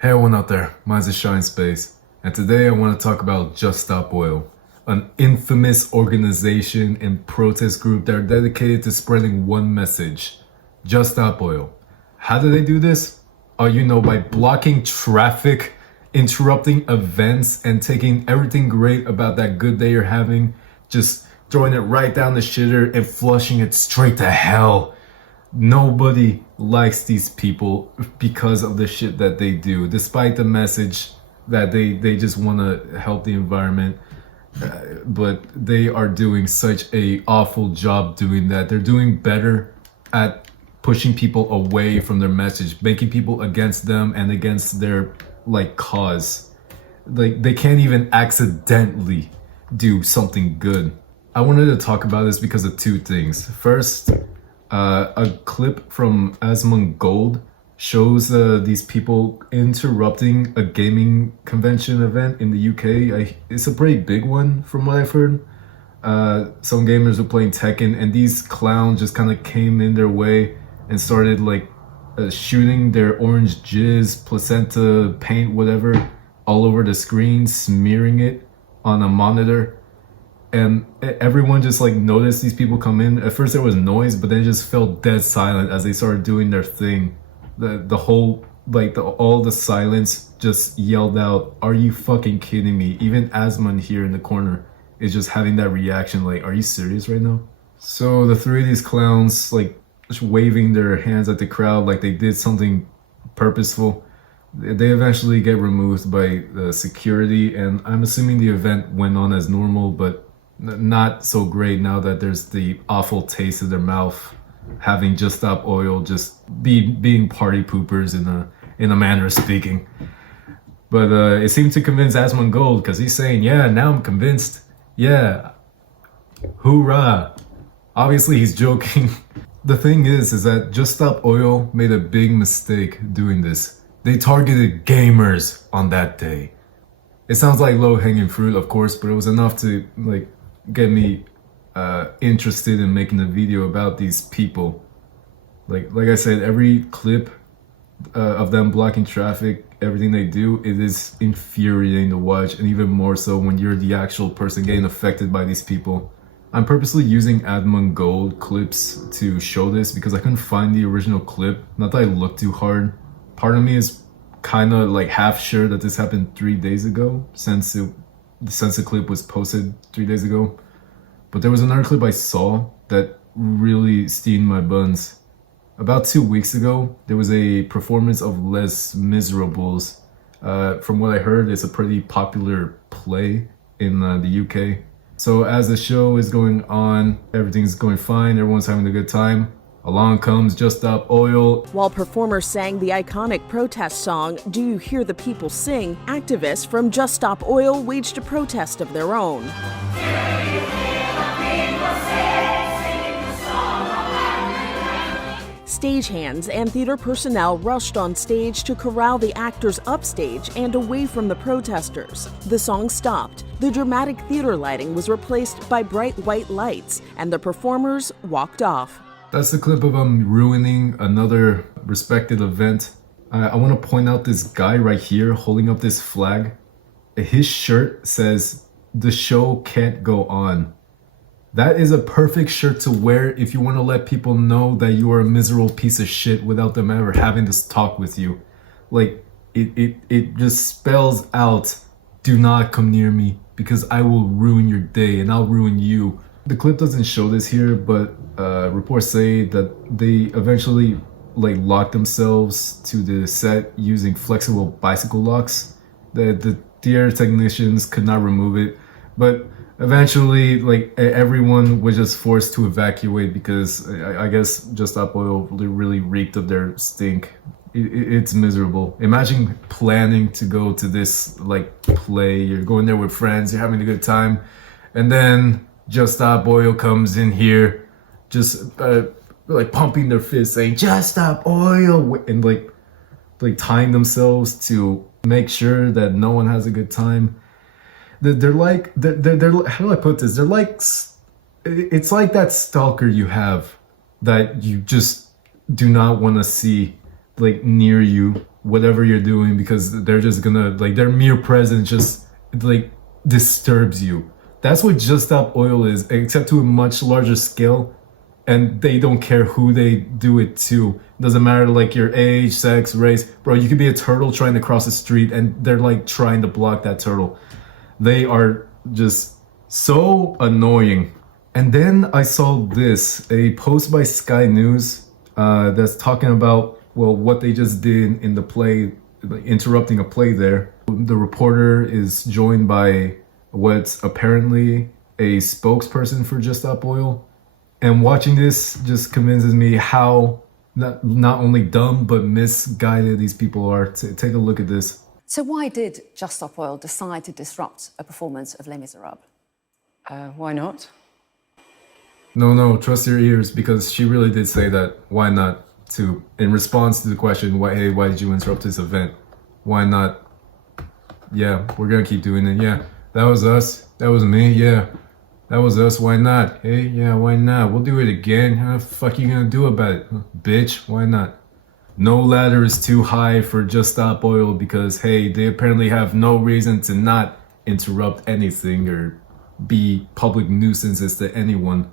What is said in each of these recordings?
Hey everyone out there, mine's a Shine Space, and today I want to talk about Just Stop Oil, an infamous organization and protest group that are dedicated to spreading one message: Just Stop Oil. How do they do this? By blocking traffic, interrupting events, and taking everything great about that good day you're having, just throwing it right down the shitter and flushing it straight to hell. Nobody likes these people because of the shit that they do, despite the message that they just want to help the environment. But they are doing such a awful job doing that. They're doing better at pushing people away from their message, making people against them and against their cause. Like, they can't even accidentally do something good. I wanted to talk about this because of two things. First, a clip from Asmongold shows these people interrupting a gaming convention event in the UK. It's a pretty big one from what I've heard. Some gamers were playing Tekken, and these clowns just kind of came in their way and started shooting their orange jizz, placenta, paint, whatever, all over the screen, smearing it on a monitor. And everyone just noticed these people come in. At first there was noise, but then it just fell dead silent as they started doing their thing. All the silence just yelled out, "Are you fucking kidding me?" Even Asmon here in the corner is just having that reaction, like, "Are you serious right now?" So the three of these clowns just waving their hands at the crowd like they did something purposeful. They eventually get removed by the security, and I'm assuming the event went on as normal, but not so great now that there's the awful taste in their mouth, having Just Stop Oil just being party poopers in a manner of speaking. But it seemed to convince Asmongold, because he's saying, "Yeah, now I'm convinced. Yeah, hoorah." Obviously he's joking. The thing is that Just Stop Oil made a big mistake doing this. They targeted gamers on that day. It sounds like low-hanging fruit, of course, but it was enough to get me interested in making a video about these people. Like I said, every clip of them blocking traffic, everything they do, it is infuriating to watch, and even more so when you're the actual person getting affected by these people. I'm purposely using Asmongold clips to show this because I couldn't find the original clip. Not that I looked too hard. Part of me is kind of half sure that this happened 3 days ago, since the clip was posted 3 days ago. But there was another clip I saw that really steamed my buns. About 2 weeks ago, there was a performance of Les Miserables. From what I heard, it's a pretty popular play in the UK. So as the show is going on, everything's going fine, everyone's having a good time. Along comes Just Stop Oil. While performers sang the iconic protest song, "Do You Hear the People Sing?", activists from Just Stop Oil waged a protest of their own. Stagehands and theater personnel rushed on stage to corral the actors upstage and away from the protesters. The song stopped, the dramatic theater lighting was replaced by bright white lights, and the performers walked off. That's the clip of ruining another respected event. I want to point out this guy right here holding up this flag. His shirt says, "The show can't go on." That is a perfect shirt to wear if you want to let people know that you are a miserable piece of shit without them ever having this talk with you. It just spells out, "Do not come near me because I will ruin your day and I'll ruin you." The clip doesn't show this here, but reports say that they eventually locked themselves to the set using flexible bicycle locks. The theater technicians could not remove it, but eventually everyone was just forced to evacuate because I guess Just Stop Oil really reeked of their stink. It's miserable. Imagine planning to go to this play, you're going there with friends, you're having a good time, and then Just Stop Oil comes in here just pumping their fists saying "Just Stop Oil" and tying themselves to make sure that no one has a good time. They're how do I put this? It's like that stalker you have that you just do not want to see near you whatever you're doing because they're just gonna, like, their mere presence just, like, disturbs you. That's what Just Stop Oil is, except to a much larger scale. And they don't care who they do it to. Doesn't matter, like, your age, sex, race. Bro, you could be a turtle trying to cross the street and they're, like, trying to block that turtle. They are just so annoying. And then I saw this, a post by Sky News that's talking about, well, what they just did in the play, interrupting a play there. The reporter is joined by what's apparently a spokesperson for Just Stop Oil. And watching this just convinces me how not only dumb, but misguided these people are. Take a look at this. So why did Just Stop Oil decide to disrupt a performance of Les Miserables? Why not? No, trust your ears, because she really did say that. Why not? In response to the question, why did you interrupt this event? Why not? Yeah, we're gonna keep doing it. Yeah, that was us. That was me. Yeah. That was us, why not? Hey, yeah, why not? We'll do it again. How the fuck you gonna do about it? Bitch, why not? No ladder is too high for Just Stop Oil because, hey, they apparently have no reason to not interrupt anything or be public nuisances to anyone.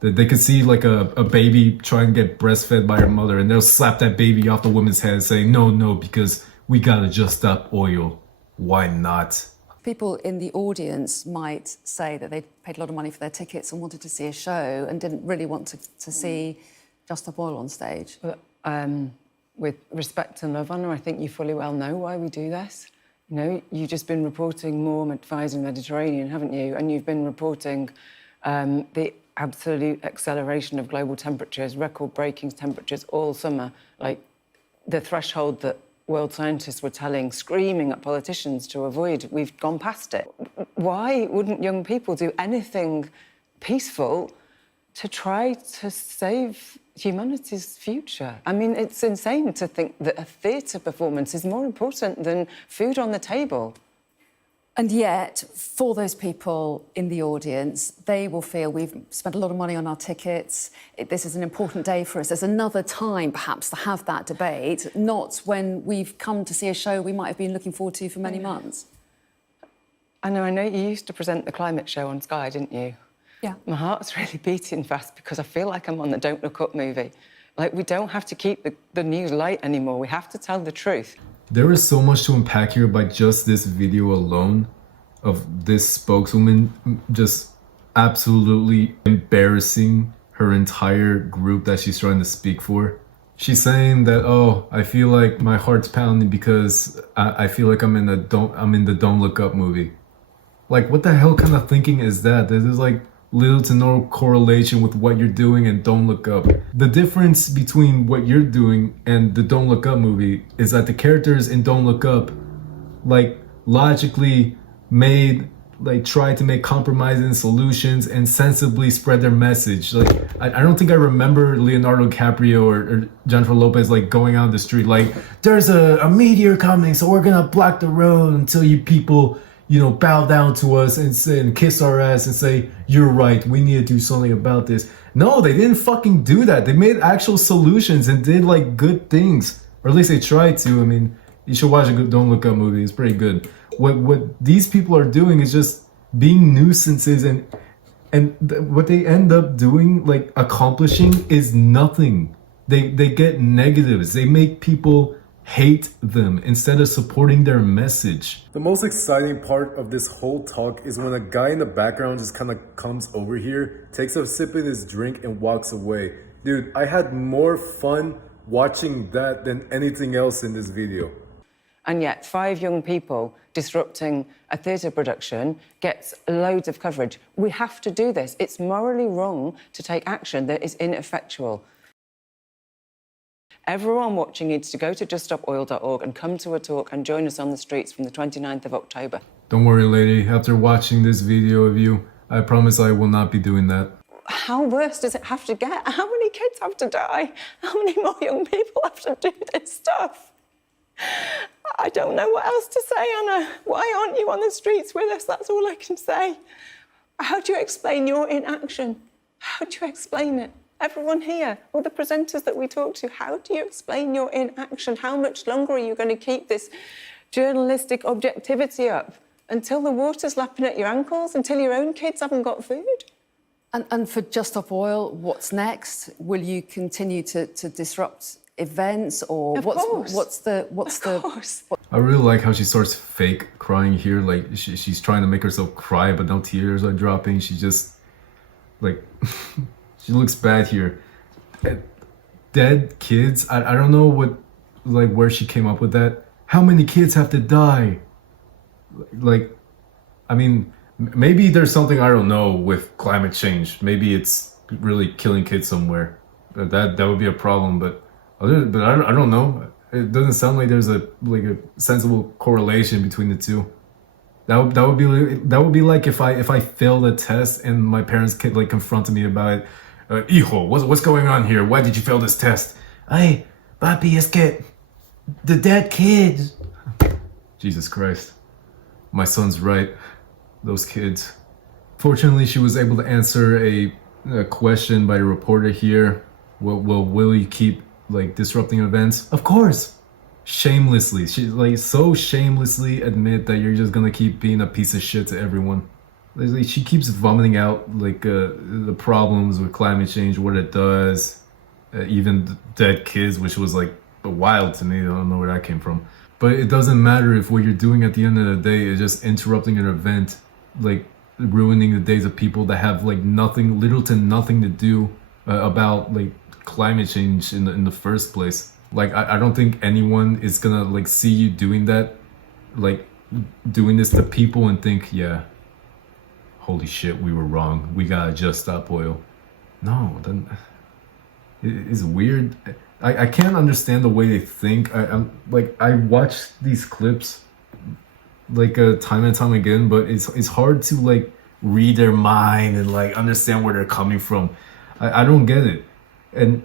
That they could see, like, a baby trying to get breastfed by her mother and they'll slap that baby off the woman's head saying, no, because we gotta Just Stop Oil. Why not? People in the audience might say that they paid a lot of money for their tickets and wanted to see a show and didn't really want to see Just Stop Oil on stage. But, with respect and love, Anna, I think you fully well know why we do this. You know, you've just been reporting more advising Mediterranean, haven't you? And you've been reporting the absolute acceleration of global temperatures, record-breaking temperatures all summer, like the threshold that world scientists were screaming at politicians to avoid. We've gone past it. Why wouldn't young people do anything peaceful to try to save humanity's future? I mean, it's insane to think that a theatre performance is more important than food on the table. And yet, for those people in the audience, they will feel we've spent a lot of money on our tickets. This is an important day for us. There's another time, perhaps, to have that debate, not when we've come to see a show we might have been looking forward to for many months. I know you used to present the climate show on Sky, didn't you? Yeah. My heart's really beating fast because I feel like I'm on the Don't Look Up movie. Like, we don't have to keep the news light anymore. We have to tell the truth. There is so much to unpack here by just this video alone of this spokeswoman just absolutely embarrassing her entire group that she's trying to speak for. She's saying that, oh, I feel like my heart's pounding because I feel like I'm in the Don't Look Up movie. Like, what the hell kind of thinking is that? There's like little to no correlation with what you're doing and Don't Look Up. The difference between what you're doing and the Don't Look Up movie is that the characters in Don't Look Up, like, logically tried to make compromising solutions and sensibly spread their message. Like, I don't think I remember Leonardo DiCaprio or Jennifer Lopez, like, going out the street like, there's a meteor coming, so we're gonna block the road until you people, you know, bow down to us and kiss our ass and say, you're right, we need to do something about this. No, they didn't fucking do that. They made actual solutions and did, like, good things. Or at least they tried to. I mean, you should watch a good Don't Look Up movie. It's pretty good. What these people are doing is just being nuisances, and what they end up doing, like, accomplishing, is nothing. They get negatives. They make people hate them instead of supporting their message. The most exciting part of this whole talk is when a guy in the background just kind of comes over here, takes a sip of his drink, and walks away. Dude, I had more fun watching that than anything else in this video. And yet 5 young people disrupting a theatre production gets loads of coverage. We have to do this. It's morally wrong to take action that is ineffectual. Everyone watching needs to go to juststopoil.org and come to a talk and join us on the streets from the 29th of October. Don't worry, lady. After watching this video of you, I promise I will not be doing that. How worse does it have to get? How many kids have to die? How many more young people have to do this stuff? I don't know what else to say, Anna. Why aren't you on the streets with us? That's all I can say. How do you explain your inaction? How do you explain it? Everyone here, all the presenters that we talk to, how do you explain your inaction? How much longer are you going to keep this journalistic objectivity up? Until the water's lapping at your ankles? Until your own kids haven't got food? And for Just Stop Oil, what's next? Will you continue to disrupt events, or Of course. what's the Of course. I really like how she starts fake crying here. Like she's trying to make herself cry, but no tears are dropping. She just like she looks bad here. Dead kids. I don't know where she came up with that. How many kids have to die? Like, I mean, maybe there's something I don't know with climate change. Maybe it's really killing kids somewhere. That would be a problem. But I don't know. It doesn't sound like there's a sensible correlation between the two. That would be like if I failed a test and my parents confronted me about it. Hijo, what's going on here? Why did you fail this test? Ay, papi, es que the dead kids. Jesus Christ. My son's right. Those kids. Fortunately, she was able to answer a question by a reporter here. Will you keep disrupting events? Of course. Shamelessly. She so shamelessly admit that you're just gonna keep being a piece of shit to everyone. She keeps vomiting out the problems with climate change, what it does, even dead kids, which was wild to me. I don't know where that came from. But it doesn't matter if what you're doing at the end of the day is just interrupting an event, ruining the days of people that have little to nothing to do about climate change in the first place. I don't think anyone is gonna see you doing that, doing this to people and think, yeah, holy shit, we were wrong. We gotta just stop oil. No, then it's weird. I can't understand the way they think. I watch these clips time and time again, but it's hard to read their mind and understand where they're coming from. I don't get it. And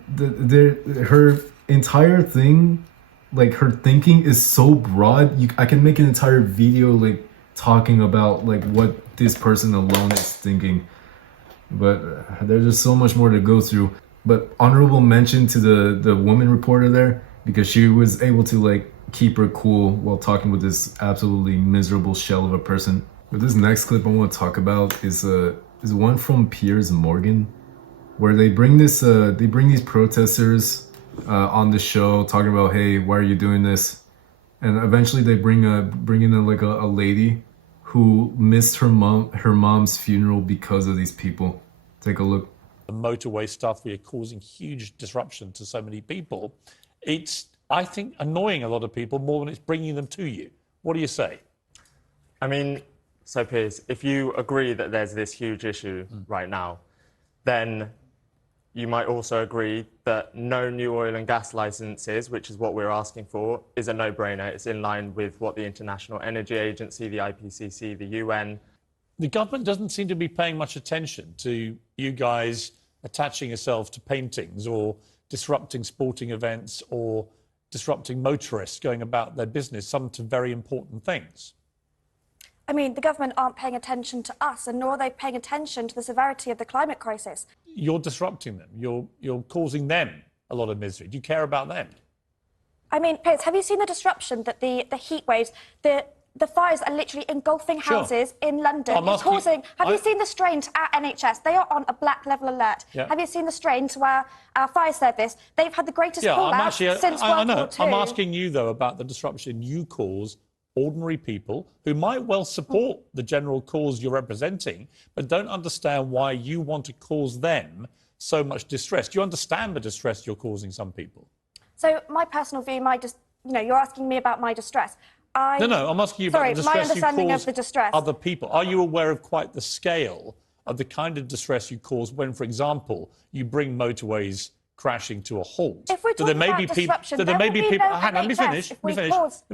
her entire thing, her thinking is so broad. I can make an entire video talking about what this person alone is thinking, but there's just so much more to go through. But honorable mention to the woman reporter there, because she was able to keep her cool while talking with this absolutely miserable shell of a person. But this next clip I want to talk about is one from Piers Morgan, where they bring these protesters on the show talking about, hey, why are you doing this? And eventually they bring in a lady who missed her mom's funeral because of these people. Take a look. The motorway stuff, we are causing huge disruption to so many people. It's, I think, annoying a lot of people more than it's bringing them to you. What do you say? I mean, so Piers, if you agree that there's this huge issue right now, then you might also agree that no new oil and gas licenses, which is what we're asking for, is a no-brainer. It's in line with what the International Energy Agency, the IPCC, the UN. The government doesn't seem to be paying much attention to you guys attaching yourselves to paintings or disrupting sporting events or disrupting motorists going about their business, some to very important things. I mean, the government aren't paying attention to us, and nor are they paying attention to the severity of the climate crisis. You're disrupting them. You're causing them a lot of misery. Do you care about them? I mean, Piers, have you seen the disruption that the heat waves, the fires are literally engulfing houses in London? It's causing... Have you seen the strain to our NHS? They are on a black level alert. Yeah. Have you seen the strain to our fire service? They've had the greatest fallout since World War II. I'm asking you, though, about the disruption you cause ordinary people who might well support the general cause you're representing, but don't understand why you want to cause them so much distress. Do you understand the distress you're causing some people? So my personal view, you're asking me about my distress. No, I'm asking you about the distress you cause other people. Are you aware of quite the scale of the kind of distress you cause when, for example, you bring motorways crashing to a halt? If we're talking about disruption, there may be people... Hang on, let me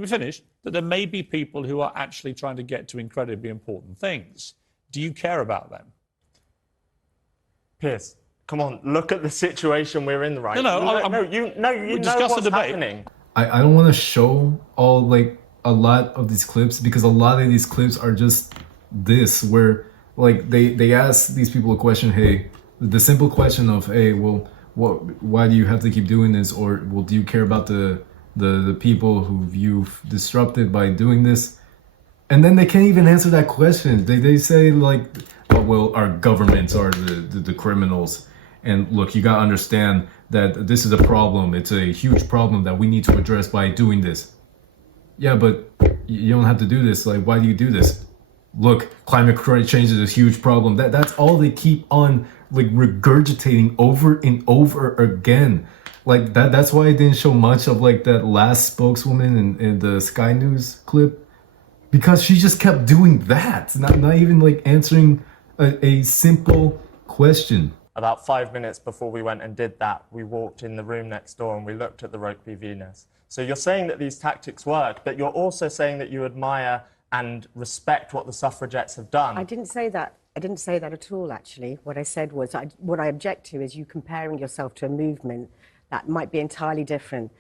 finish. That there may be people who are actually trying to get to incredibly important things. Do you care about them? Piers, come on, look at the situation we're in right now. You know what's happening. I don't want to show all a lot of these clips, because a lot of these clips are just this, where they ask these people a question, hey, The simple question of, hey, well, why do you have to keep doing this? Or, well, do you care about the people who you've disrupted by doing this? And then they can't even answer that question. They say like, oh, well, our governments are the criminals. And look, you gotta understand that this is a problem. It's a huge problem that we need to address by doing this. Yeah, but you don't have to do this. Like, why do you do this? Look, climate change is a huge problem. That's all they keep on like regurgitating over and over again. Like that's why I didn't show much of like that last spokeswoman in the Sky News clip. Because she just kept doing that, not even like answering a simple question. About 5 minutes before we went and did that, we walked in the room next door and we looked at the Rugby Venus. So you're saying that these tactics work, but you're also saying that you admire and respect what the suffragettes have done. I didn't say that. I didn't say that at all, actually. What I said was, what I object to is you comparing yourself to a movement that might be entirely different.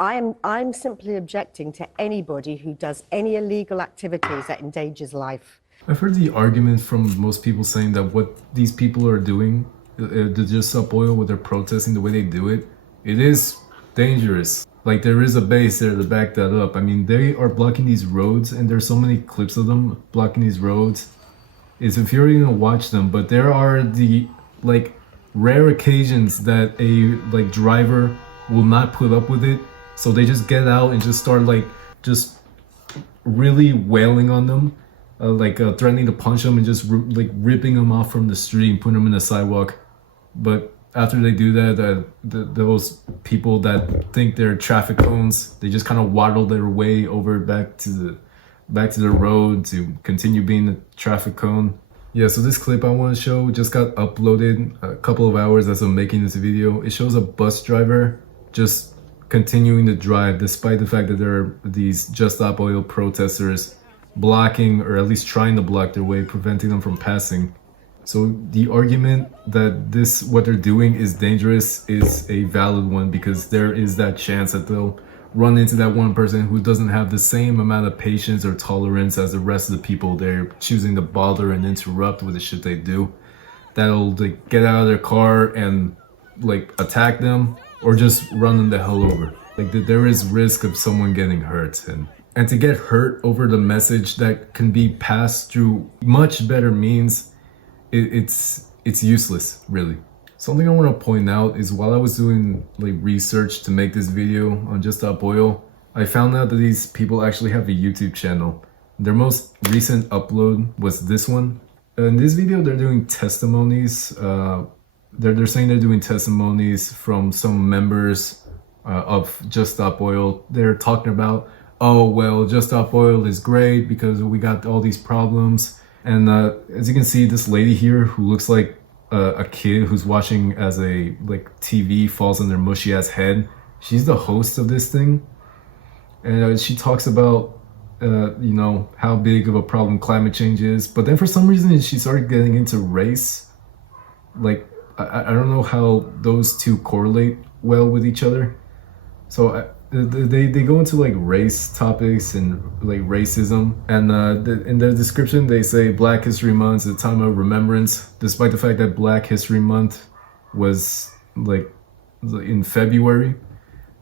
I'm simply objecting to anybody who does any illegal activities that endangers life. I've heard the argument from most people saying that what these people are doing, the Just Stop Oil, with their protesting, the way they do it, it is dangerous. Like, there is a base there to back that up. I mean, they are blocking these roads, and there's so many clips of them blocking these roads. It's infuriating to watch them, but there are the, like, rare occasions that a, like, driver will not put up with it, so they just get out and just start like just really wailing on them, threatening to punch them and just like ripping them off from the street and putting them in the sidewalk. But after they do that, those people that think they're traffic cones, they just kind of waddle their way over back to the road to continue being a traffic cone. Yeah, so this clip I want to show just got uploaded a couple of hours as I'm making this video. It shows a bus driver just continuing to drive despite the fact that there are these Just Stop Oil protesters blocking, or at least trying to block their way, preventing them from passing. So the argument that what they're doing is dangerous is a valid one, because there is that chance that they'll run into that one person who doesn't have the same amount of patience or tolerance as the rest of the people they're choosing to bother and interrupt with the shit they do. That'll like get out of their car and like attack them, or just run them the hell over. Like there is risk of someone getting hurt, and to get hurt over the message that can be passed through much better means, it's useless, really. Something I want to point out is, while I was doing like research to make this video on Just Stop Oil, I found out that these people actually have a YouTube channel. Their most recent upload was this one. In this video, they're doing testimonies. They're saying they're doing testimonies from some members of Just Stop Oil. They're talking about, oh, well, Just Stop Oil is great because we got all these problems. And as you can see, this lady here who looks like a kid who's watching as a like TV falls on their mushy ass head. She's the host of this thing. And she talks about, you know, how big of a problem climate change is. But then for some reason, she started getting into race. Like, I don't know how those two correlate well with each other. So they go into like race topics and like racism, and in their description they say Black History Month is a time of remembrance, despite the fact that Black History Month was like in February.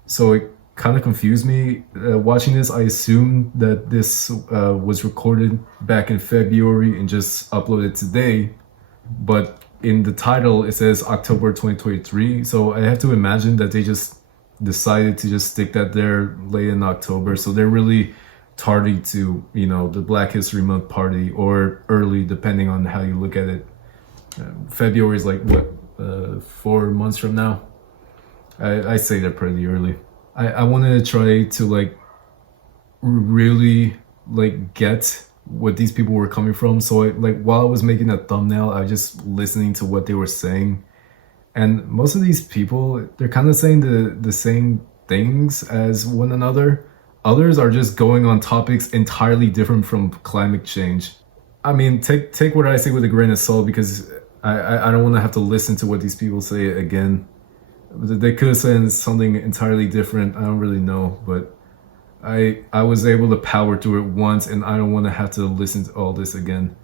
So it kind of confused me watching this. I assumed that this was recorded back in February and just uploaded today, but in the title it says October 2023, so I have to imagine that they just decided to just stick that there late in October, so they're really tardy to, you know, the Black History Month party, or early, depending on how you look at it. February is like what, 4 months from now. I say they're pretty early. I wanted to try to like really like get what these people were coming from. So while I was making that thumbnail, I was just listening to what they were saying. And most of these people, they're kind of saying the same things as one another. Others are just going on topics entirely different from climate change. I mean, take what I say with a grain of salt, because I don't want to have to listen to what these people say again. They could have said something entirely different. I don't really know, but I was able to power through it once, and I don't want to have to listen to all this again.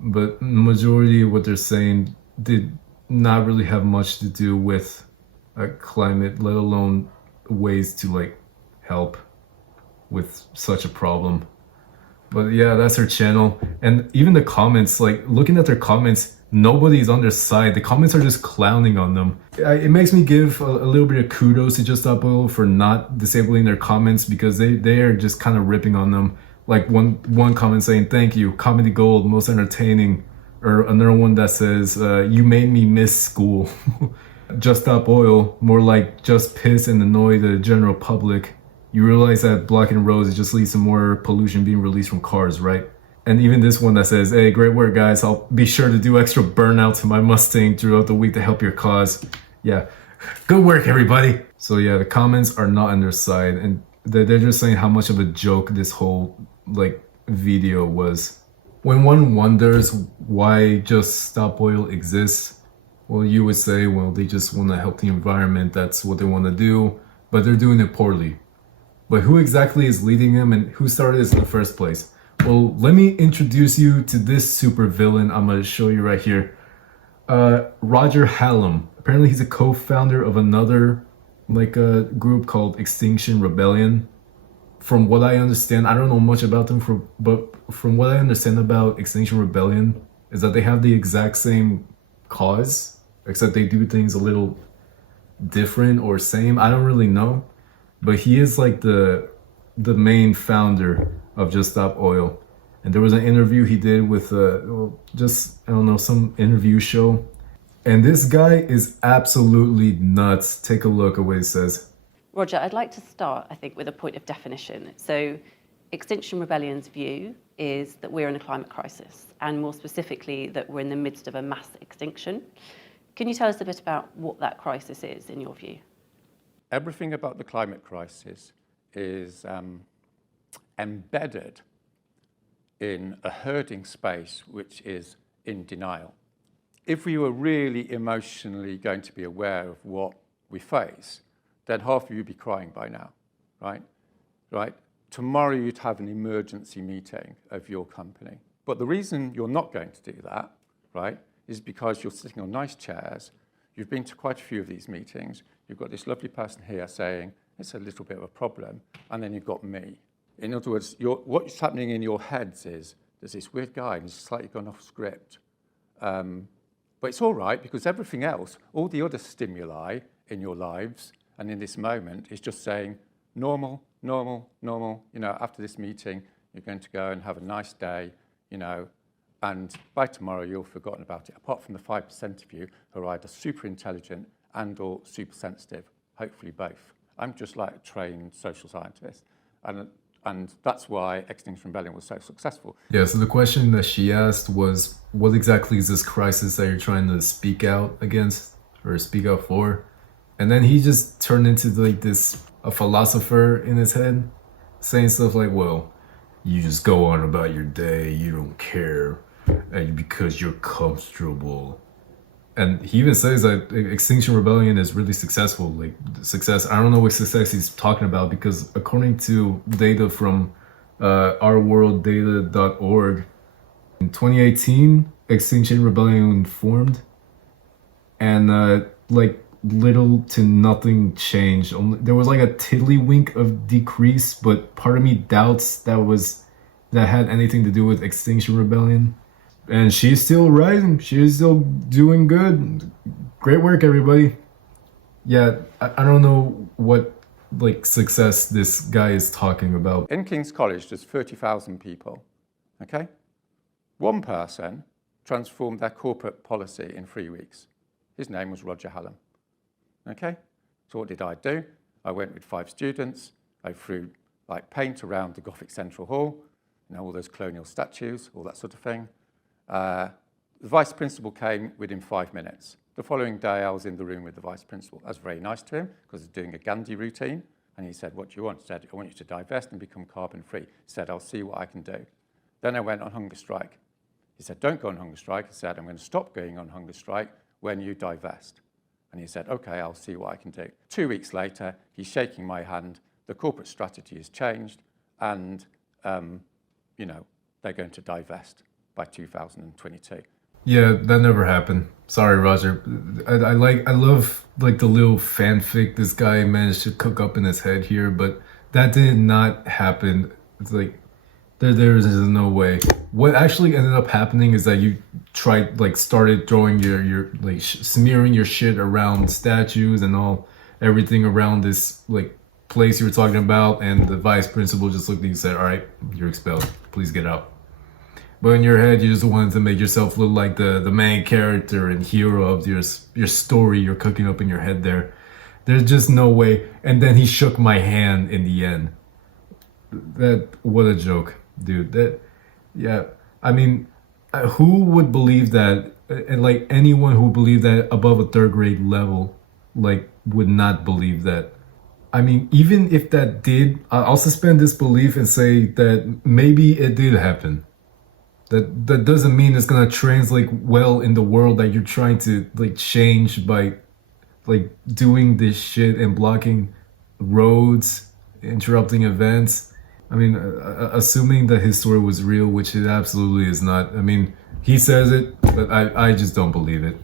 But the majority of what they're saying did not really have much to do with climate, let alone ways to like help with such a problem. But yeah, that's her channel. And even the comments, like looking at their comments, nobody's on their side. The comments are just clowning on them. It makes me give a little bit of kudos to Just Stop Oil for not disabling their comments, because they are just kind of ripping on them. Like one comment saying, "Thank you, comedy gold, most entertaining," or another one that says, "You made me miss school." Just Stop Oil, more like just piss and annoy the general public. You realize that blocking roads just leads to more pollution being released from cars, right? And even this one that says, "Hey, great work, guys. I'll be sure to do extra burnout to my Mustang throughout the week to help your cause." Yeah, good work, everybody. So yeah, the comments are not on their side, and they're just saying how much of a joke this whole like video was. When one wonders why Just Stop Oil exists, well, you would say, well, they just want to help the environment. That's what they want to do, but they're doing it poorly. But who exactly is leading them, and who started this in the first place? Well, let me introduce you to this super villain I'm going to show you right here. Roger Hallam. Apparently he's a co-founder of another like a group called Extinction Rebellion. From what I understand, I don't know much about them, but from what I understand about Extinction Rebellion is that they have the exact same cause, except they do things a little different or same. I don't really know. But he is like the main founder of Just Stop Oil. And there was an interview he did with I don't know, some interview show. And this guy is absolutely nuts. Take a look at what he says. Roger, I'd like to start, I think, with a point of definition. So Extinction Rebellion's view is that we're in a climate crisis, and more specifically that we're in the midst of a mass extinction. Can you tell us a bit about what that crisis is in your view? Everything about the climate crisis is embedded in a herding space which is in denial. If we were really emotionally going to be aware of what we face, then half of you would be crying by now, right? Right? Tomorrow you'd have an emergency meeting of your company. But the reason you're not going to do that, right, is because you're sitting on nice chairs. You've been to quite a few of these meetings. You've got this lovely person here saying, it's a little bit of a problem, and then you've got me. In other words, what's happening in your heads is, there's this weird guy, and he's slightly gone off script. But it's all right, because everything else, all the other stimuli in your lives and in this moment is just saying, normal, normal, normal. You know, after this meeting, you're going to go and have a nice day, you know, and by tomorrow you'll have forgotten about it, apart from the 5% of you who are either super intelligent and or super sensitive, hopefully both. I'm just like a trained social scientist. And that's why Extinction Rebellion was so successful. Yeah, so the question that she asked was, what exactly is this crisis that you're trying to speak out against or speak out for? And then he just turned into like a philosopher in his head, saying stuff like, well, you just go on about your day, you don't care, and because you're comfortable. And he even says that Extinction Rebellion is really successful. Like success, I don't know what success he's talking about, because according to data from ourworlddata.org, in 2018, Extinction Rebellion formed, and like little to nothing changed. There was like a tiddlywink of decrease, but part of me doubts that had anything to do with Extinction Rebellion. And she's still rising. She's still doing good. Great work, everybody. Yeah, I don't know what like success this guy is talking about. In King's College, there's 30,000 people, okay? One person transformed their corporate policy in 3 weeks. His name was Roger Hallam, okay? So what did I do? I went with 5 students. I threw like paint around the Gothic Central Hall, you know, all those colonial statues, all that sort of thing. The vice principal came within 5 minutes. The following day, I was in the room with the vice principal. I was very nice to him because he was doing a Gandhi routine. And he said, what do you want? He said, I want you to divest and become carbon free. He said, I'll see what I can do. Then I went on hunger strike. He said, don't go on hunger strike. He said, I'm going to stop going on hunger strike when you divest. And he said, okay, I'll see what I can do. 2 weeks later, he's shaking my hand. The corporate strategy has changed. And, you know, they're going to divest by 2022. Yeah, that never happened. Sorry, Roger. I love like the little fanfic this guy managed to cook up in his head here, but that did not happen. It's like there is no way. What actually ended up happening is that you started throwing your like smearing your shit around statues and everything around this like place you were talking about, and the vice principal just looked at you and said, "All right, you're expelled. Please get out." But in your head, you just wanted to make yourself look like the main character and hero of your story you're cooking up in your head there. There's just no way. And then he shook my hand in the end. What a joke, dude. Yeah. I mean, who would believe that? And like anyone who believed that above a third grade level, like would not believe that. I mean, even if that did, I'll suspend disbelief and say that maybe it did happen. That doesn't mean it's gonna translate well in the world that you're trying to like change by like doing this shit and blocking roads, interrupting events. I mean, assuming that his story was real, which it absolutely is not. I mean, he says it, but I just don't believe it.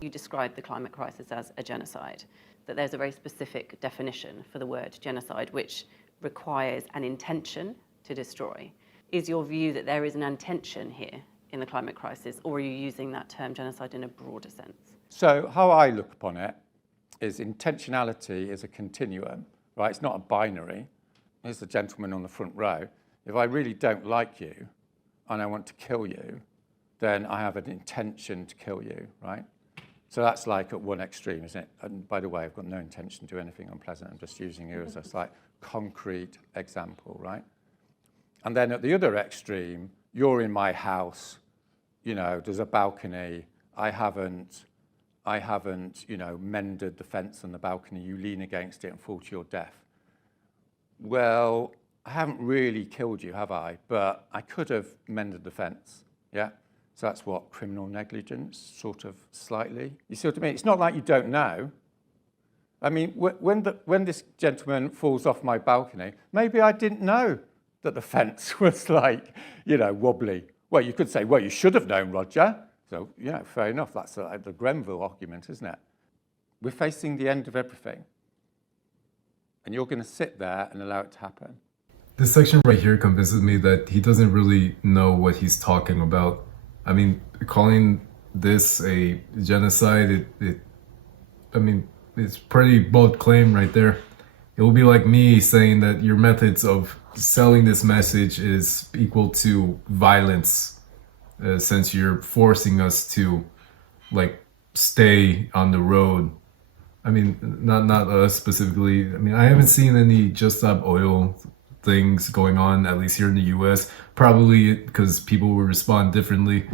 You described the climate crisis as a genocide, that there's a very specific definition for the word genocide, which requires an intention to destroy. Is your view that there is an intention here in the climate crisis, or are you using that term genocide in a broader sense? So how I look upon it is intentionality is a continuum, right? It's not a binary. Here's the gentleman on the front row. If I really don't like you and I want to kill you, then I have an intention to kill you, right? So that's like at one extreme, isn't it? And by the way, I've got no intention to do anything unpleasant. I'm just using you as a slight concrete example, right? And then at the other extreme, you're in my house, you know, there's a balcony. I haven't, you know, mended the fence on the balcony. You lean against it and fall to your death. Well, I haven't really killed you, have I? But I could have mended the fence, yeah? So that's what, criminal negligence, sort of slightly. You see what I mean? It's not like you don't know. I mean, when this gentleman falls off my balcony, maybe I didn't know that the fence was like, you know, wobbly. Well, you could say, well, you should have known, Roger. So, yeah, fair enough. That's the Grenville argument, isn't it? We're facing the end of everything. And you're going to sit there and allow it to happen. This section right here convinces me that he doesn't really know what he's talking about. I mean, calling this a genocide, I mean, it's pretty bold claim right there. It will be like me saying that your methods of selling this message is equal to violence, since you're forcing us to, like, stay on the road. I mean, not us specifically. I mean, I haven't seen any Just Stop Oil things going on, at least here in the US. Probably because people will respond differently,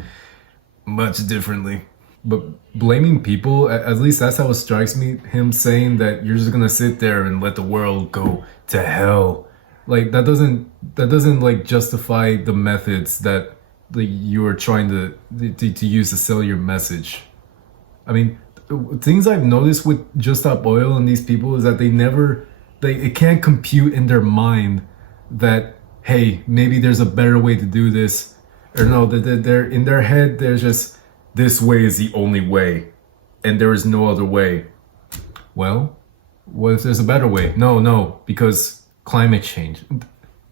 much differently. But blaming people, at least that's how it strikes me, him saying that you're just gonna sit there and let the world go to hell. Like, that doesn't like justify the methods that you are trying to use to sell your message. I mean, things I've noticed with Just Stop Oil and these people is that it can't compute in their mind that, hey, maybe there's a better way to do this. Or no, they're in their head, they're just, this way is the only way, and there is no other way. Well, what if there's a better way? No, because climate change.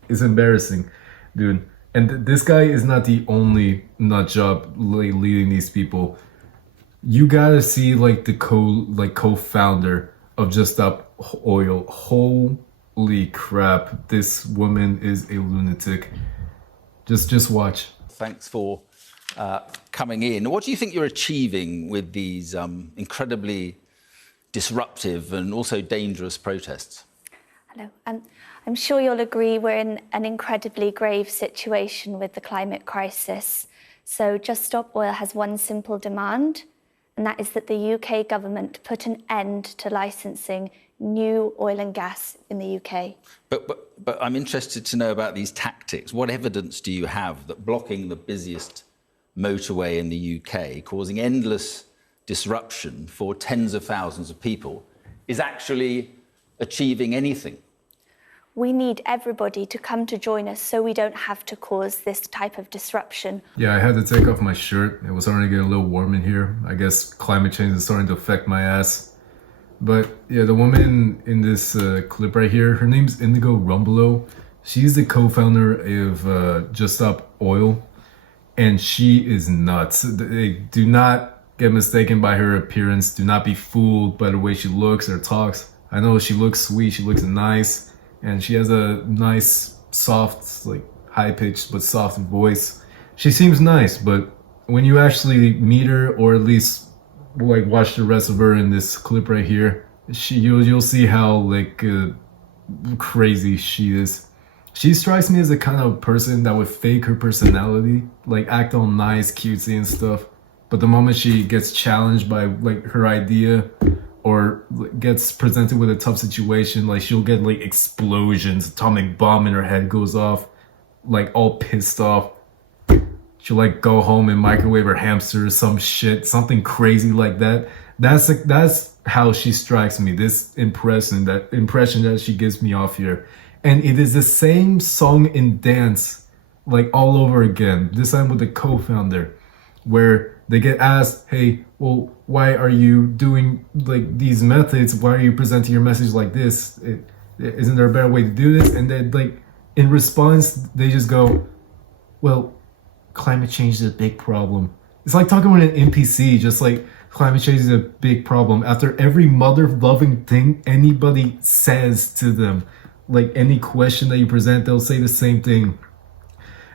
It's embarrassing, dude. And this guy is not the only nut job leading these people. You gotta see like the co-founder of Just Stop Oil. Holy crap, this woman is a lunatic. Just watch. Thanks for coming in. What do you think you're achieving with these incredibly disruptive and also dangerous protests? Hello. I'm sure you'll agree we're in an incredibly grave situation with the climate crisis. So Just Stop Oil has one simple demand, and that is that the UK government put an end to licensing new oil and gas in the UK. But I'm interested to know about these tactics. What evidence do you have that blocking the busiest motorway in the UK, causing endless disruption for tens of thousands of people, is actually achieving anything? We need everybody to come to join us so we don't have to cause this type of disruption. Yeah, I had to take off my shirt. It was starting to get a little warm in here. I guess climate change is starting to affect my ass. But yeah, the woman in this clip right here, her name's Indigo Rumbelow. She's the co-founder of Just Stop Oil. And she is nuts. Do not get mistaken by her appearance. Do not be fooled by the way she looks or talks. I know she looks sweet, she looks nice, and she has a nice, soft, like high-pitched but soft voice. She seems nice, but when you actually meet her, or at least like watch the rest of her in this clip right here, you'll see how like crazy she is. She strikes me as the kind of person that would fake her personality, like act all nice, cutesy and stuff. But the moment she gets challenged by like her idea or gets presented with a tough situation, like she'll get like explosions, atomic bomb in her head goes off, like all pissed off. She'll like go home and microwave her hamster or some shit, something crazy like that. That's how she strikes me. This impression that she gives me off here. And it is the same song and dance, like all over again, this time with the co-founder, where they get asked, hey, well, why are you doing like these methods? Why are you presenting your message like this? Isn't there a better way to do this? And then like in response, they just go, well, climate change is a big problem. It's like talking with an NPC, just like climate change is a big problem. After every mother-loving thing anybody says to them, like any question that you present, they'll say the same thing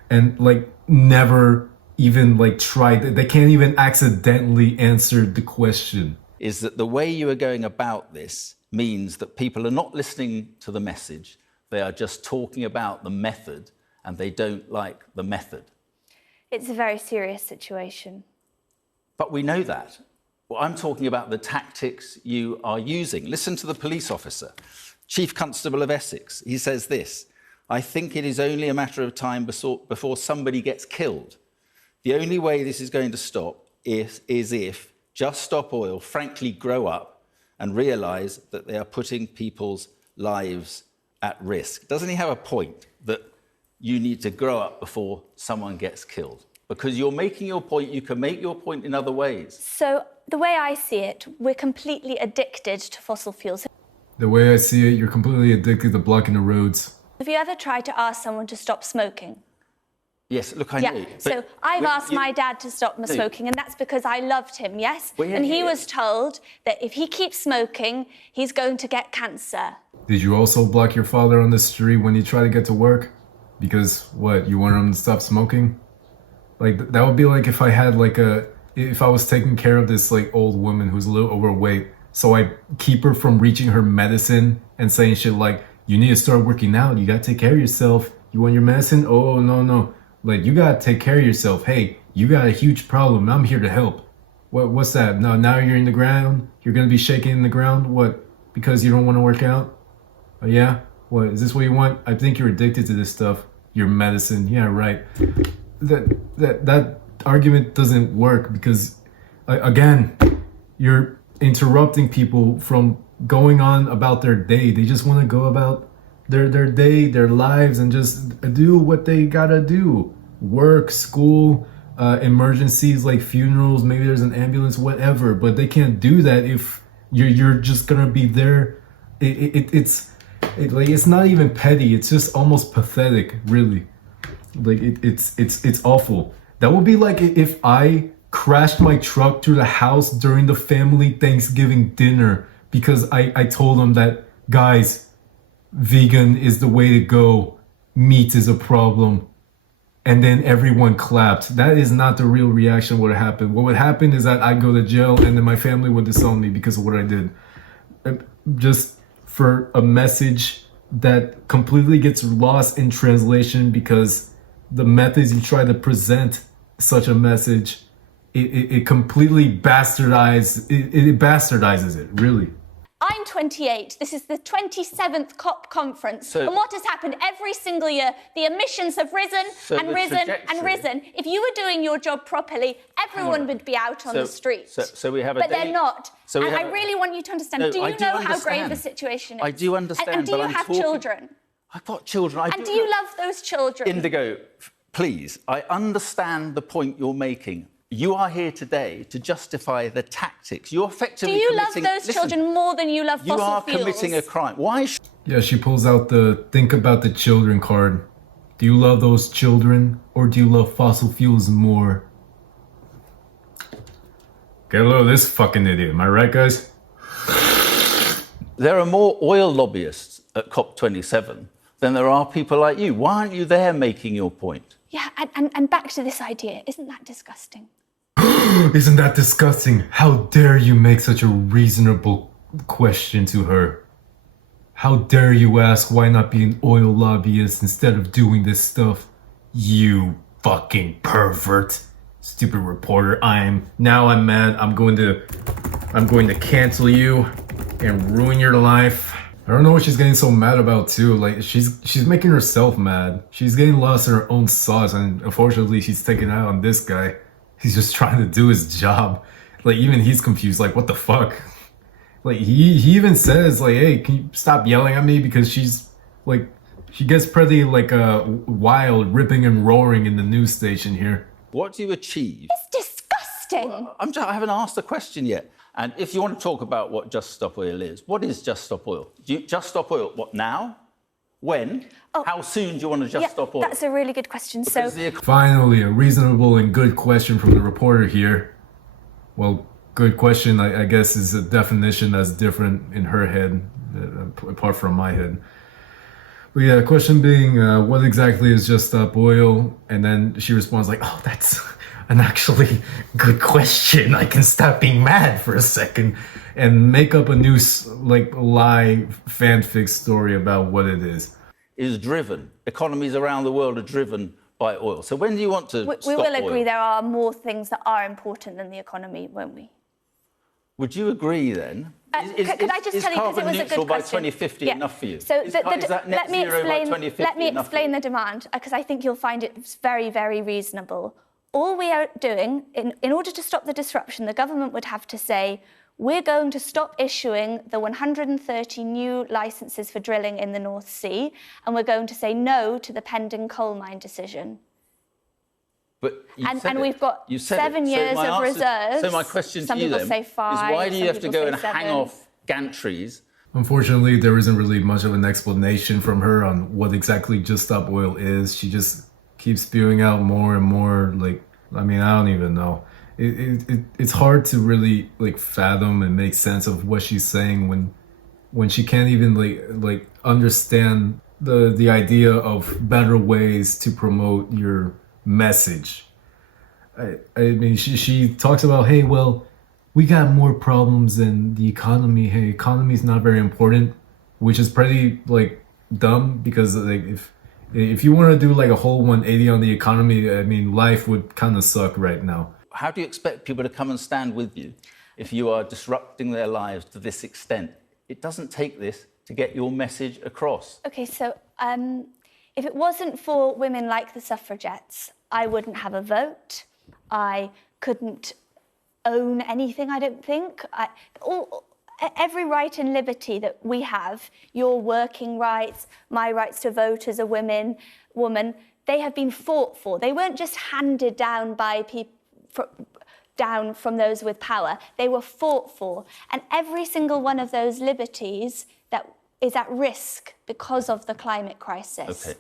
and like never even like try. They can't even accidentally answer the question. Is that the way you are going about this means that people are not listening to the message, they are just talking about the method and they don't like the method. It's a very serious situation. But we know that. Well, I'm talking about the tactics you are using. Listen to the police officer. Chief Constable of Essex, he says this: I think it is only a matter of time before somebody gets killed. The only way this is going to stop is if Just Stop Oil frankly grow up and realise that they are putting people's lives at risk. Doesn't he have a point that you need to grow up before someone gets killed? Because you're making your point, you can make your point in other ways. So the way I see it, we're completely addicted to fossil fuels. The way I see it, you're completely addicted to blocking the roads. Have you ever tried to ask someone to stop smoking? Yes, look, I know. So I've asked my dad to stop smoking, and that's because I loved him, yes? And he was told that if he keeps smoking, he's going to get cancer. Did you also block your father on the street when you try to get to work? Because, what, you wanted him to stop smoking? Like, that would be like if I had like if I was taking care of this like old woman who's a little overweight, so I keep her from reaching her medicine and saying shit like, you need to start working out, you gotta take care of yourself, you want your medicine? Oh, no. Like, you gotta take care of yourself. Hey, you got a huge problem, I'm here to help. What's that? No, now you're in the ground, you're gonna be shaking in the ground? What, because you don't want to work out? Oh yeah? What, is this what you want? I think you're addicted to this stuff. Your medicine, yeah, right. That argument doesn't work because, again, you're interrupting people from going on about their day. They just want to go about their day, their lives, and just do what they gotta do. Work, school, emergencies like funerals, maybe there's an ambulance, whatever. But they can't do that if you're just gonna be there. It's not even petty. It's just almost pathetic, really. Like it's awful. That would be like if I crashed my truck through the house during the family Thanksgiving dinner because I told them that, guys, vegan is the way to go, meat is a problem, and then everyone clapped. That is not the real reaction. What would happen? What would happen is that I'd go to jail and then my family would disown me because of what I did. Just for a message that completely gets lost in translation because the methods you try to present such a message, it completely bastardizes it, really. I'm 28. This is the 27th COP conference. And what has happened every single year? The emissions have risen and risen and risen. If you were doing your job properly, everyone would be out on the street. So we have but they're not. And I really want you to understand. Do you know how grave the situation is? I do understand. And do you have children? I've got children. And do you love those children? Indigo, please, I understand the point you're making. You are here today to justify the tactics. You're effectively Do you love committing... those children more than you love fossil fuels? You are fuels? committing a crime. Why... Yeah, she pulls out the think about the children card. Do you love those children or do you love fossil fuels more? Get a load of this fucking idiot. Am I right, guys? There are more oil lobbyists at COP27 than there are people like you. Why aren't you there making your point? Yeah, and back to this idea. Isn't that disgusting? Isn't that disgusting? How dare you make such a reasonable question to her? How dare you ask why not be an oil lobbyist instead of doing this stuff? You fucking pervert. Stupid reporter. I'm mad. I'm going to cancel you and ruin your life. I don't know what she's getting so mad about too. Like she's making herself mad. She's getting lost in her own sauce, and unfortunately she's taking out on this guy. He's just trying to do his job. Like even he's confused, like what the fuck? Like he even says like, hey, can you stop yelling at me? Because she's like, she gets pretty like wild, ripping and roaring in the news station here. What do you achieve? It's disgusting. Well, I haven't asked the question yet. And if you want to talk about what Just Stop Oil is, what is Just Stop Oil? Just Stop Oil, what, now? When? Oh, how soon do you want to just stop oil? That's a really good question. So finally, a reasonable and good question from the reporter here. Well, good question, I guess, is a definition that's different in her head, apart from my head. But yeah, question being, what exactly is Just Stop Oil? And then she responds like, oh, that's an actually good question. I can stop being mad for a second and make up a new lie fanfic story about what it is. Is driven. Economies around the world are driven by oil. So when do you want to stop we will agree oil? there are more things that are important than the economy, won't we? Would you agree then? Could I just tell you, because it was a good question. by 2050 enough for you? So is that net zero by 2050 let me explain the demand, because I think you'll find it very, very reasonable. All we are doing, in order to stop the disruption, the government would have to say, we're going to stop issuing the 130 new licences for drilling in the North Sea, and we're going to say no to the pending coal mine decision. But and we've got 7 years of reserves. So my question to you then is why do you have to go and hang off gantries? Unfortunately, there isn't really much of an explanation from her on what exactly Just Stop Oil is. She just keeps spewing out more and more. Like, I mean, I don't even know. It's hard to really like fathom and make sense of what she's saying when she can't even like understand the idea of better ways to promote your message. I mean, she talks about, hey, well, we got more problems than the economy. Hey, economy's not very important, which is pretty like dumb, because like if you want to do like a whole 180 on the economy, I mean, life would kind of suck right now. How do you expect people to come and stand with you if you are disrupting their lives to this extent? It doesn't take this to get your message across. Okay, so if it wasn't for women like the suffragettes, I wouldn't have a vote. I couldn't own anything, I don't think. Every right and liberty that we have, your working rights, my rights to vote as a woman, they have been fought for. They weren't just handed down by people, down from those with power. They were fought for. And every single one of those liberties that is at risk because of the climate crisis. Okay.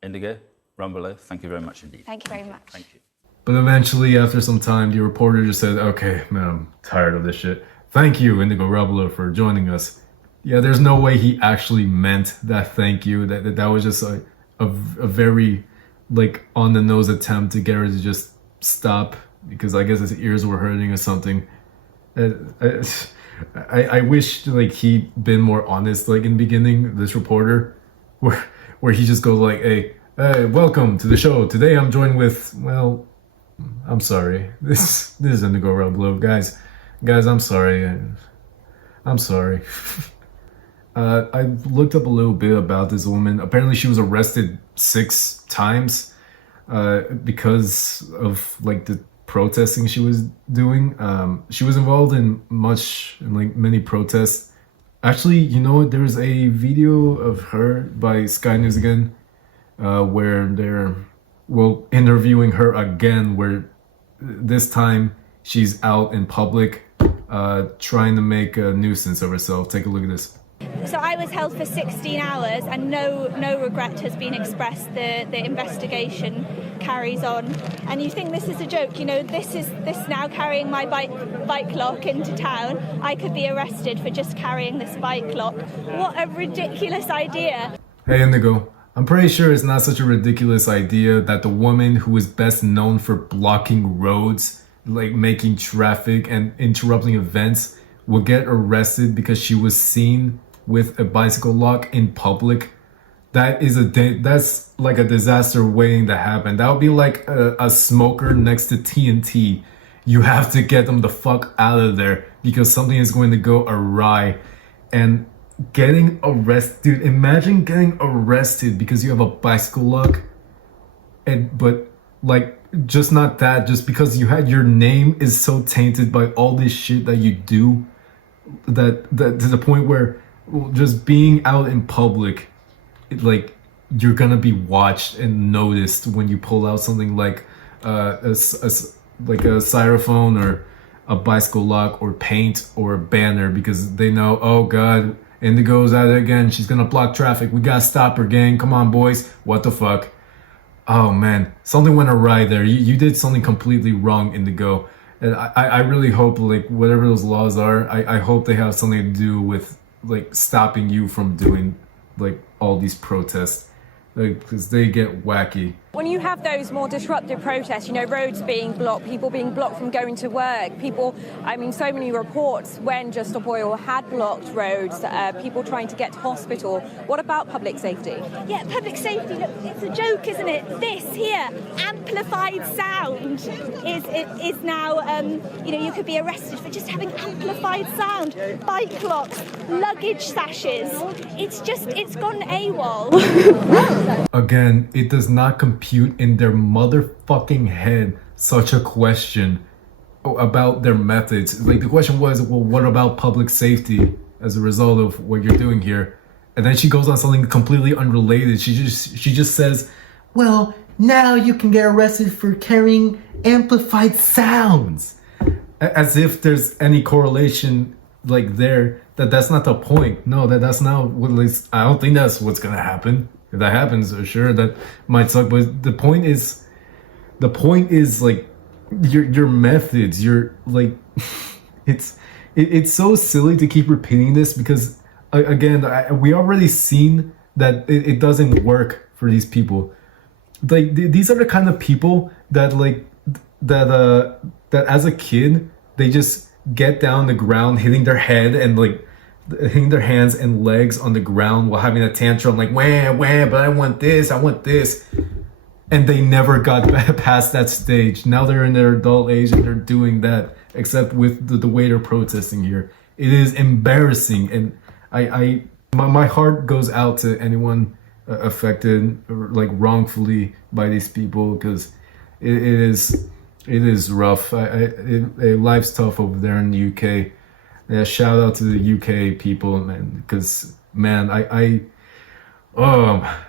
Indigo, run below. Thank you very much indeed. Thank you very much. Thank you. But eventually, after some time, the reporter just said, okay, man, I'm tired of this shit. Thank you, Indigo Rebelo, for joining us. Yeah, there's no way he actually meant that thank you. That was just a very, like, on-the-nose attempt to get her to just stop, because I guess his ears were hurting or something. I wish, like, he'd been more honest, like, in the beginning, this reporter, where he just goes like, hey, welcome to the show. Today I'm joined with, well, I'm sorry. This is Indigo Rebelo, guys. Guys, I'm sorry. I'm sorry. I looked up a little bit about this woman. Apparently she was arrested 6 times because of like the protesting she was doing. She was involved in many protests Actually, you know what? There's a video of her by Sky News again, where they're, well, interviewing her again, where this time she's out in public, trying to make a nuisance of herself. Take a look at this. So I was held for 16 hours and no regret has been expressed. The investigation carries on. And you think this is a joke, you know, this now carrying my bike lock into town. I could be arrested for just carrying this bike lock. What a ridiculous idea. Hey Indigo, I'm pretty sure it's not such a ridiculous idea that the woman who is best known for blocking roads, like making traffic and interrupting events, will get arrested because she was seen with a bicycle lock in public. That's like a disaster waiting to happen. That would be like a smoker next to TNT. You have to get them the fuck out of there because something is going to go awry. And getting arrested, dude, imagine getting arrested because you have a bicycle lock. But like, just not that, just because your name is so tainted by all this shit that you do, that to the point where just being out in public, like, you're gonna be watched and noticed when you pull out something like a styrofoam or a bicycle lock or paint or a banner, because they know, oh god, Indigo's at it again, she's gonna block traffic, we gotta stop her, gang, come on boys, what the fuck. Oh man, something went awry there. You did something completely wrong, Indigo. And I really hope, like, whatever those laws are, I hope they have something to do with, like, stopping you from doing, like, all these protests, because they get wacky. When you have those more disruptive protests, you know, roads being blocked, people being blocked from going to work, people, I mean, so many reports when Just Stop Oil had blocked roads, people trying to get to hospital. What about public safety? Yeah, public safety, look, it's a joke, isn't it? This here, amplified sound, is now, you know, you could be arrested for just having amplified sound. Bike locks, luggage sashes, it's gone AWOL. Again, it does not compute in their motherfucking head such a question about their methods. Like, the question was, well, what about public safety as a result of what you're doing here? And then she goes on something completely unrelated. She just says, well, now you can get arrested for carrying amplified sounds. As if there's any correlation, like, there. That's not the point. No, that's not what, at least I don't think that's what's gonna happen. If that happens, sure, that might suck. But the point is like, your methods. You're like, it's so silly to keep repeating this because, again, we already seen that it doesn't work for these people. Like, these are the kind of people that, like, that as a kid they just get down the ground, hitting their head and, like, hitting their hands and legs on the ground while having a tantrum, like, wah, but I want this. And they never got past that stage. Now they're in their adult age and they're doing that, except with the way they're protesting here. It is embarrassing, and my heart goes out to anyone affected, like, wrongfully by these people, because it is rough. Life's tough over there in the UK. Yeah, shout out to the UK people, man, because, man,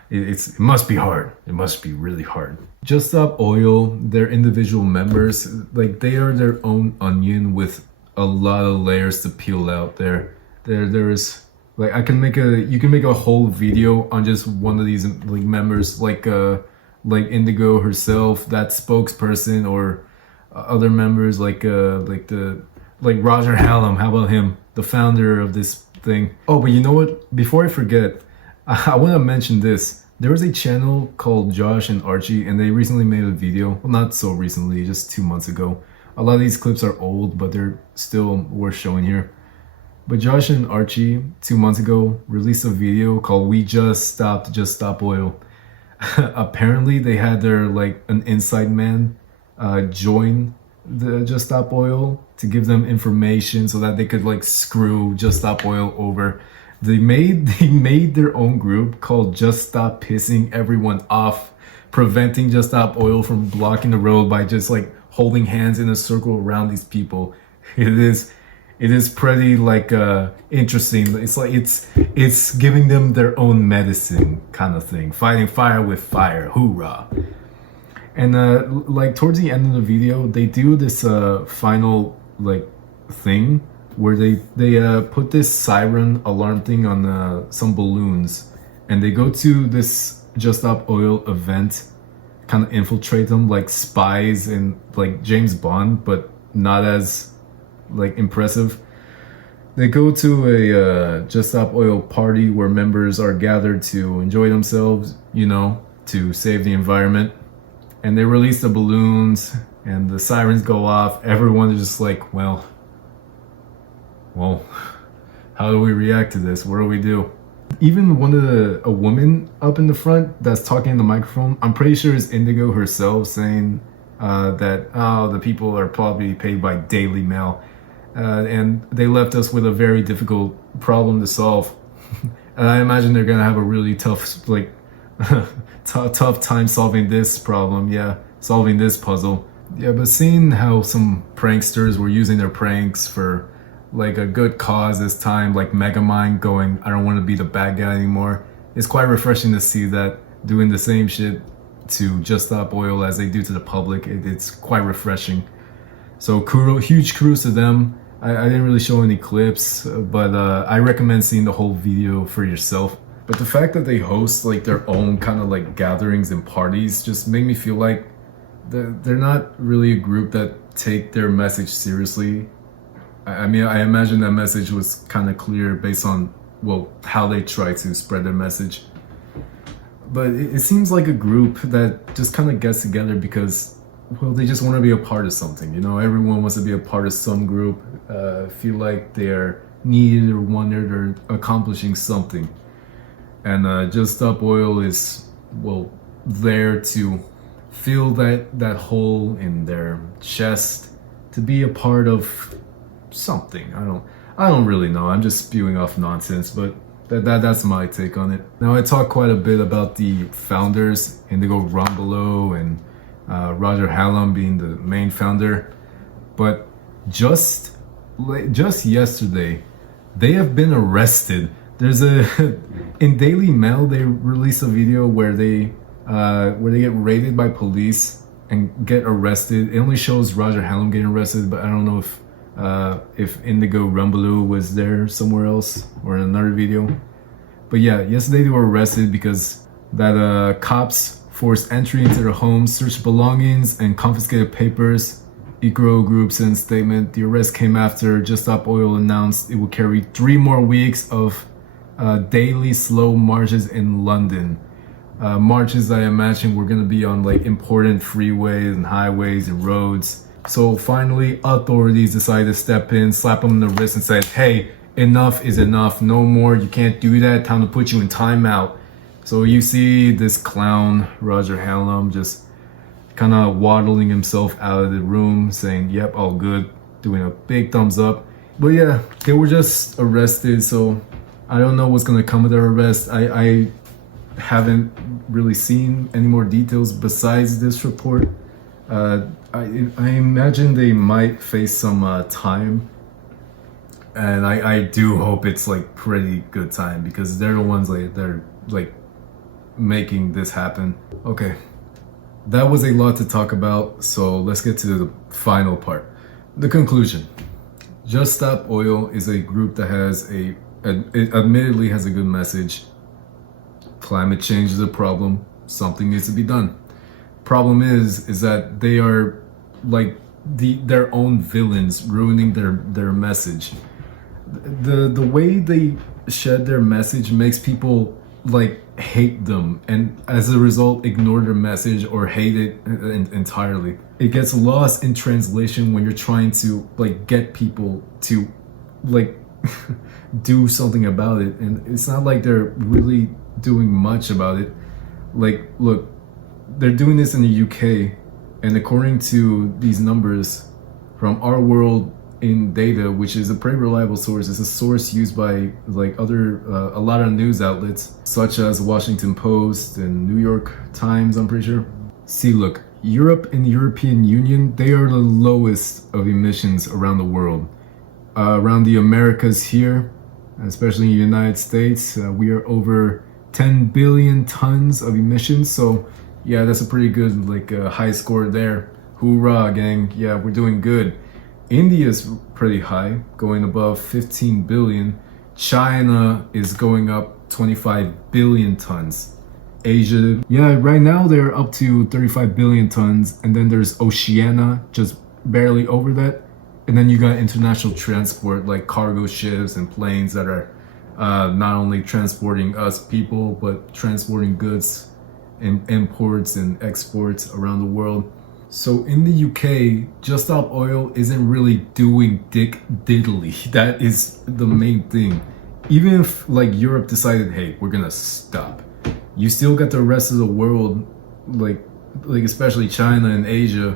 it must be hard. It must be really hard. Just Stop Oil, their individual members, like, they are their own onion with a lot of layers to peel out there. There is, like, you can make a whole video on just one of these, like, members, like Indigo herself, that spokesperson, or other members like Roger Hallam. How about him, the founder of this thing? Oh, but you know what? Before I forget, I want to mention this. There was a channel called Josh and Archie, and they recently made a video. Well, not so recently, just 2 months ago. A lot of these clips are old, but they're still worth showing here. But Josh and Archie, 2 months ago, released a video called We Just Stop Oil. Apparently, they had their, like, an inside man join the Just Stop Oil to give them information so that they could, like, screw Just Stop Oil over. They made their own group called Just Stop Pissing Everyone Off, preventing Just Stop Oil from blocking the road by just, like, holding hands in a circle around these people. It it is pretty like interesting. It's like it's giving them their own medicine kind of thing, fighting fire with fire, hoorah. And like towards the end of the video, they do this final like thing where they put this siren alarm thing on some balloons, and they go to this Just Stop Oil event, kind of infiltrate them like spies in like James Bond, but not as like impressive. They go to a Just Stop Oil party where members are gathered to enjoy themselves, you know, to save the environment. And they release the balloons and the sirens go off. Everyone is just like, well, how do we react to this? What do we do? Even a woman up in the front that's talking in the microphone, I'm pretty sure is Indigo herself, saying that the people are probably paid by Daily Mail, and they left us with a very difficult problem to solve. And I imagine they're gonna have a really tough, like, tough time solving this problem. Yeah, solving this puzzle. Yeah, but seeing how some pranksters were using their pranks for like a good cause this time, like Megamind going, I don't want to be the bad guy anymore. It's quite refreshing to see that doing the same shit to Just Stop Oil as they do to the public. It's quite refreshing. So huge kudos to them. I didn't really show any clips, but I recommend seeing the whole video for yourself. But the fact that they host like their own kind of like gatherings and parties just made me feel like they're not really a group that take their message seriously. I mean, I imagine that message was kind of clear based on, well, how they try to spread their message. But it seems like a group that just kind of gets together because, well, they just want to be a part of something. You know, everyone wants to be a part of some group, feel like they're needed or wanted or accomplishing something. And Just Stop Oil is, well, there to fill that hole in their chest, to be a part of something. I don't really know. I'm just spewing off nonsense, but that's my take on it. Now, I talked quite a bit about the founders, Indigo Rumbelow and Roger Hallam being the main founder, but just yesterday they have been arrested. There's in Daily Mail they released a video where they get raided by police and get arrested. It only shows Roger Hallam getting arrested, but I don't know if Indigo Rumbelow was there somewhere else or in another video. But yeah, yesterday they were arrested because that cops forced entry into their homes, searched belongings, and confiscated papers. Eco Group sent a statement. The arrest came after Just Stop Oil announced it will carry 3 more weeks of daily slow marches in London. Marches I imagine were going to be on like important freeways and highways and roads. So finally, authorities decided to step in, slap them in the wrist and said, hey, enough is enough. No more. You can't do that. Time to put you in timeout. So you see this clown, Roger Hallam, just kind of waddling himself out of the room saying, yep, all good, doing a big thumbs up. But yeah, they were just arrested. So I don't know what's going to come of their arrest. I haven't really seen any more details besides this report. I imagine they might face some time, and I do hope it's like pretty good time because they're the ones they're making this happen. Okay, that was a lot to talk about, so let's get to the final part, the conclusion. Just Stop Oil is a group that has it admittedly has a good message. Climate change is a problem. Something needs to be done. Problem is that they are like their own villains, ruining their message. The way they shed their message makes people like hate them, and as a result ignore their message or hate it entirely. It gets lost in translation when you're trying to like get people to like do something about it, and it's not like they're really doing much about it. Like, look, they're doing this in the UK, and according to these numbers from Our World in Data, which is a pretty reliable source, it's a source used by like a lot of news outlets such as Washington Post and New York Times, I'm pretty sure. See, look, Europe and the European Union, they are the lowest of emissions around the world. around the Americas here, especially in the United States, we are over 10 billion tons of emissions. So yeah, that's a pretty good high score there. Hoorah, gang. Yeah, we're doing good. India's pretty high, going above 15 billion. China is going up 25 billion tons. Asia, yeah, right now they're up to 35 billion tons. And then there's Oceania, just barely over that. And then you got international transport, like cargo ships and planes that are not only transporting us people, but transporting goods and imports and exports around the world. So in the UK, Just Stop Oil isn't really doing dick diddly. That is the main thing. Even if Europe decided, hey, we're gonna stop, you still got the rest of the world, like especially China and Asia,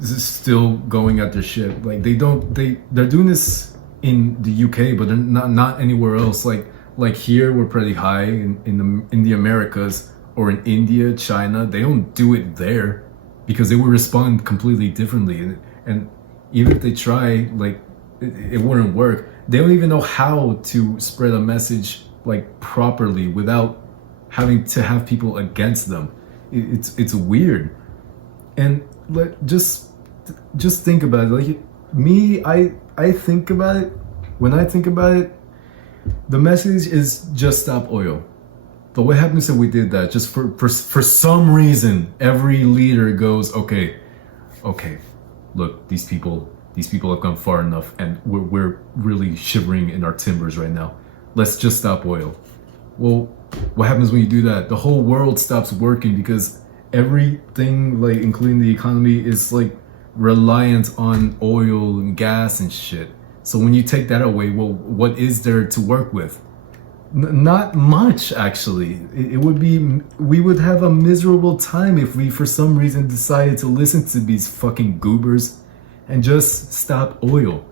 still going at their shit. They're doing this in the UK, but they're not anywhere else. Like here, we're pretty high in the Americas, or in India, China. They don't do it there because they would respond completely differently. And even if they try, it wouldn't work. They don't even know how to spread a message properly without having to have people against them. It's weird. And just think about it. I think about it. When I think about it, the message is just stop oil. But what happens if we did that? Just for some reason, every leader goes, okay, look, these people have gone far enough, and we're really shivering in our timbers right now. Let's just stop oil. Well, what happens when you do that? The whole world stops working because everything, including the economy, is reliant on oil and gas and shit. So when you take that away, well, what is there to work with? Not much, actually. We would have a miserable time if we, for some reason, decided to listen to these fucking goobers and just stop oil.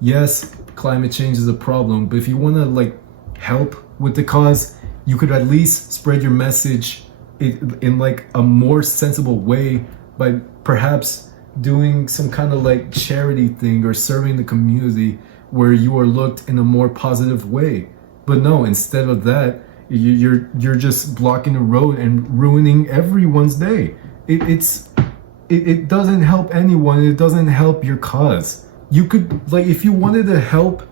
Yes, climate change is a problem, but if you want to help with the cause, you could at least spread your message in a more sensible way by perhaps doing some kind of charity thing or serving the community where you are looked in a more positive way. But no, instead of that, you're just blocking the road and ruining everyone's day. It doesn't help anyone. It doesn't help your cause. You could if you wanted to help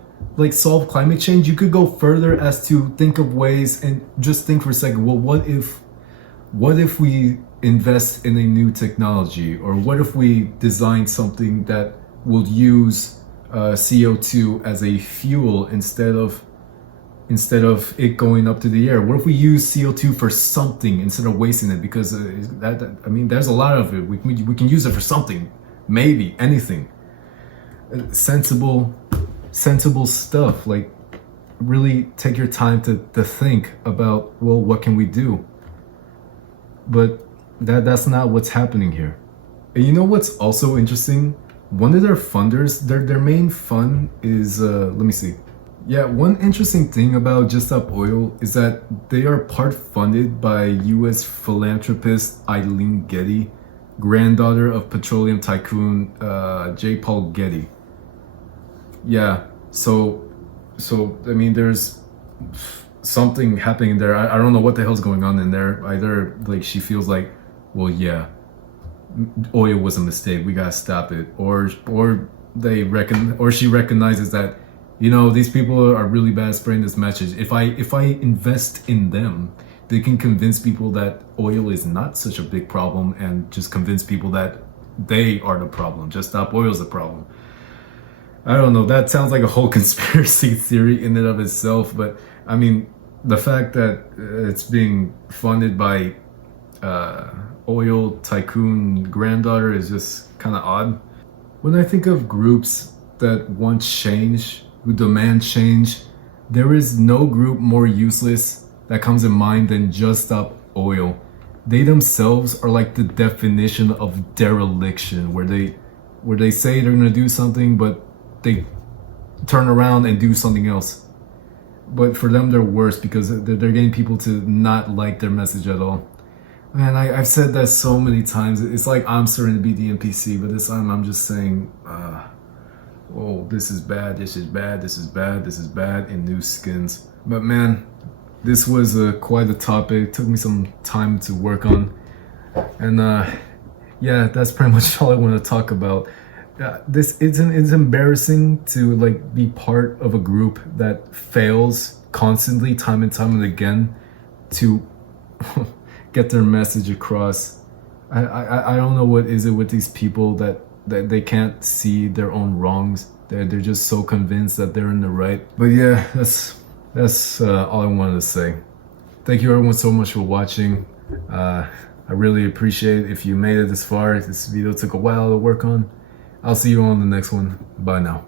solve climate change, you could go further as to think of ways and just think for a second. Well, what if we invest in a new technology, or what if we design something that will use CO2 as a fuel instead of it going up to the air? What if we use CO2 for something instead of wasting it? Because there's a lot of it. We can use it for something, maybe anything. Sensible stuff. Really take your time to think about, well, what can we do? But that's not what's happening here. And you know what's also interesting? One of their funders, their main fund is let me see. Yeah, one interesting thing about Just Stop Oil is that they are part funded by U.S. philanthropist Eileen Getty, granddaughter of petroleum tycoon J. Paul Getty. Yeah, so there's something happening there. I don't know what the hell's going on in there. Either she feels well, yeah, oil was a mistake, we gotta stop it, or she recognizes that, these people are really bad at spreading this message. If I invest in them, they can convince people that oil is not such a big problem, and just convince people that they are the problem. Just Stop Oil is the problem. I don't know. That sounds like a whole conspiracy theory in and of itself, but the fact that it's being funded by oil tycoon granddaughter is just kind of odd. When I think of groups that want change, who demand change, there is no group more useless that comes in mind than Just Stop Oil. They themselves are the definition of dereliction, where they say they're gonna do something, but they turn around and do something else. But for them, they're worse because they're getting people to not like their message at all. Man, I've said that so many times. It's I'm starting to be the NPC, but this time I'm just saying, oh, this is bad, this is bad, this is bad, this is bad in new skins. But man, this was quite a topic. It took me some time to work on. And yeah, that's pretty much all I want to talk about. It's embarrassing to like be part of a group that fails constantly, time and time and again, to get their message across. I don't know what is it with these people that they can't see their own wrongs. They're just so convinced that they're in the right. But yeah, that's all I wanted to say. Thank you everyone so much for watching. I really appreciate it if you made it this far. This video took a while to work on. I'll see you on the next one. Bye now.